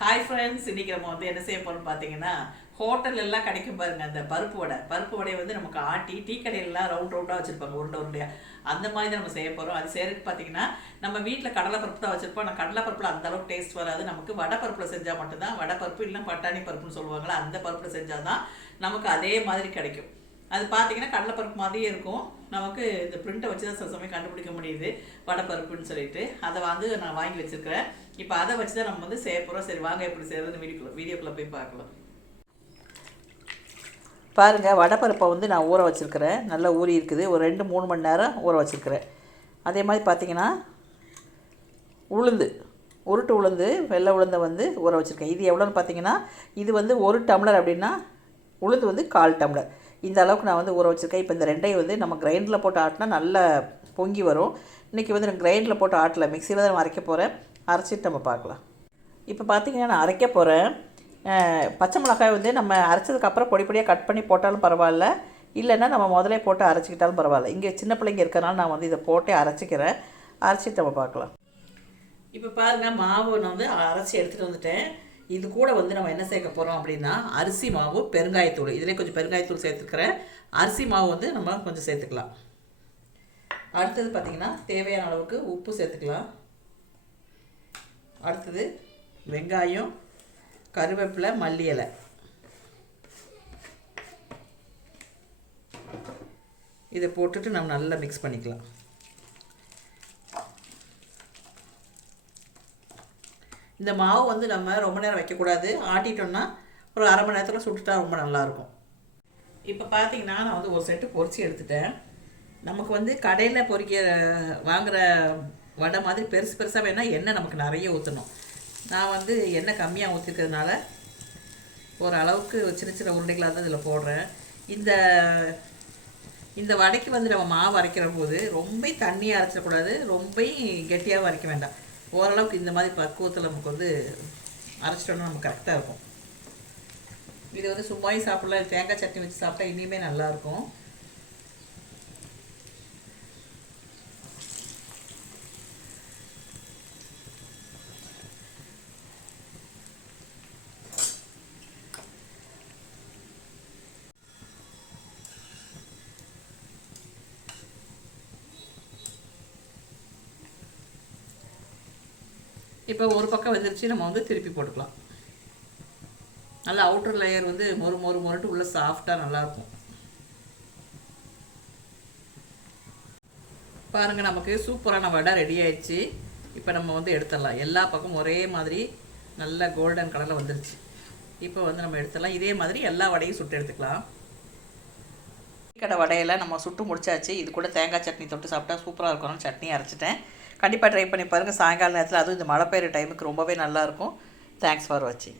Hi friends இன்னைக்கு நம்ம வந்து என்ன செய்ய போறோம் பார்த்தீங்கன்னா ஹோட்டல் எல்லாம் கிடைக்கும் பாருங்க அந்த பருப்பு வடை. பருப்பு வடையை வந்து நமக்கு ஆட்டி டீ கடையிலலாம் ரவுண்ட் ரவுண்டாக வச்சிருப்பாங்க உருண்டை உருண்டையா. அந்த மாதிரி தான் நம்ம செய்ய போகிறோம் அது செய்யறதுக்கு பார்த்தீங்கன்னா நம்ம வீட்டில் கடலை பருப்பு தான் வச்சிருப்போம். ஆனால் கடலை பருப்பில் அந்த அளவுக்கு டேஸ்ட் வராது. நமக்கு வடை பருப்பில் செஞ்சால் மட்டும்தான் வடை பருப்பு இல்லை பட்டாணி பருப்புன்னு சொல்லுவாங்களா அந்த பருப்பில் செஞ்சால் தான் நமக்கு அதே மாதிரி கிடைக்கும். அது பார்த்தீங்கன்னா கடலைப்பருப்பு மாதிரியே இருக்கும். நமக்கு இந்த பிரிண்ட்டை வச்சு தான் சில சமயம் கண்டுபிடிக்க முடியுது. வடைப்பருப்புன்னு சொல்லிட்டு. அதை வந்து நான் வாங்கி வச்சுருக்கிறேன். இப்போ அதை வச்சு தான் நம்ம வந்து செய்ய போகிறோம் சரி வாங்க எப்படி செய்கிறதுன்னு வீடியோக்குள்ள வீடியோக்குள்ளே போய் பார்க்கலாம். பாருங்கள் வடைப்பருப்பை வந்து நான் ஊற வச்சுருக்கிறேன். நல்லா ஊறி இருக்குது. ஒரு ரெண்டு மூணு மணி நேரம் ஊற வச்சுருக்கிறேன். அதே மாதிரி பார்த்தீங்கன்னா உளுந்து உருட்டு உளுந்து வெள்ளை உளுந்தை வந்து ஊற வச்சுருக்கேன். இது எவ்வளோன்னு பார்த்தீங்கன்னா இது வந்து ஒரு டம்ளர் அப்படின்னா உளுந்து வந்து கால் டம்ளர். இந்த அளவுக்கு நான் வந்து ஊற வச்சுருக்கேன். இப்போ இந்த ரெண்டையும் வந்து நம்ம கிரைண்டரில் போட்டு ஆட்டினா நல்லா பொங்கி வரும். இன்றைக்கி வந்து நான் கிரைண்டரில் போட்டு ஆட்டல. மிக்சியில் தான் நான் அரைக்க போகிறேன் அரைச்சிட்டு நம்ம பார்க்கலாம். இப்போ பார்த்திங்கன்னா நான் அரைக்க போகிறேன் பச்சை மிளகாய் வந்து நம்ம அரைச்சதுக்கப்புறம் பொடி பொடியாக கட் பண்ணி போட்டாலும் பரவாயில்ல. இல்லைன்னா நம்ம முதலே போட்டு அரைச்சிக்கிட்டாலும் பரவாயில்ல. இங்கே சின்ன பிள்ளைங்க இருக்கிறனால நான் வந்து இதை போட்டே அரைச்சிக்கிறேன். அரைச்சிட்டு நம்ம பார்க்கலாம். இப்போ பாருங்கள் மாவு நான் வந்து அரைச்சி எடுத்துகிட்டு வந்துட்டேன். இது கூட வந்து நம்ம என்ன சேர்க்க போகிறோம் அப்படின்னா அரிசி மாவு பெருங்காயத்தூள். இதிலே கொஞ்சம் பெருங்காயத்தூள் சேர்த்துக்கிறேன். அரிசி மாவு வந்து நம்ம கொஞ்சம் சேர்த்துக்கலாம். அடுத்தது பார்த்திங்கன்னா தேவையான அளவுக்கு உப்பு சேர்த்துக்கலாம். அடுத்தது வெங்காயம் கருவேப்பிலை மல்லி இலை. இதை போட்டுட்டு நம்ம நல்லா மிக்ஸ் பண்ணிக்கலாம். இந்த மாவு வந்து நம்ம ரொம்ப நேரம் வைக்கக்கூடாது. ஆட்டிட்டோம்னா ஒரு அரை மணி நேரத்தில் சுட்டுட்டா ரொம்ப நல்லாயிருக்கும். இப்போ பார்த்தீங்கன்னா நான் வந்து ஒரு செட்டு பொறிச்சு எடுத்துட்டேன். நமக்கு வந்து கடையில் பொறிக்கிற வாங்குகிற வடை மாதிரி பெருசு பெருசாக வேணால் எண்ணெய் நமக்கு நிறைய ஊற்றணும் நான் வந்து எண்ணெய் கம்மியாக ஊற்றிருக்கிறதுனால ஒரு அளவுக்கு சின்ன சின்ன உருண்டைகளாக தான் இதில் போடுறேன். இந்த இந்த வடைக்கு வந்து நம்ம மாவு அரைக்கிற போது ரொம்ப தண்ணியாக அரைச்சிடக்கூடாது. ரொம்ப கெட்டியாகவும் அரைக்க வேண்டாம். ஓரளவுக்கு இந்த மாதிரி பக்குவத்தில் நமக்கு வந்து அரைச்சிட்டோம்னா நமக்கு கரெக்டாக இருக்கும். இது வந்து சும்மாயும் சாப்பிடலாம். தேங்காய் சட்னி வச்சு சாப்பிட்டா இனியுமே நல்லாயிருக்கும் இப்போ ஒரு பக்கம் வந்துருச்சு நம்ம வந்து திருப்பி போட்டுக்கலாம். நல்லா அவுட்டர் லேயர் வந்து மொறு மொறு மொறுட்டு உள்ளே சாஃப்டாக நல்லாயிருக்கும் பாருங்கள் நமக்கு சூப்பரான வடை ரெடி ஆயிடுச்சு. இப்போ நம்ம வந்து எடுத்துடலாம். எல்லா பக்கமும் ஒரே மாதிரி நல்ல கோல்டன் கலரில் வந்துருச்சு. இப்போ வந்து நம்ம எடுத்துடலாம். இதே மாதிரி எல்லா வடையும் சுட்டு எடுத்துக்கலாம். கடை வடையில் நம்ம சுட்டு முடிச்சாச்சு. இது கூட தேங்காய் சட்னி தொட்டு சாப்பிட்டா சூப்பராக இருக்கணும் சட்னி அரைச்சிட்டேன். கண்டிப்பாக ட்ரை பண்ணி பாருங்கள் சாயங்கால நேரத்தில் அதுவும் இந்த மழை பெய்யுற டைமுக்கு ரொம்பவே நல்லாயிருக்கும் தேங்க்ஸ் ஃபார் வாட்சிங்